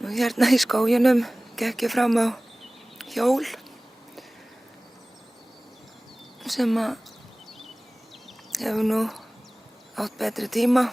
Og hérna í skóginum gekk ég fram á hjól sem hefur nú átt betri tíma.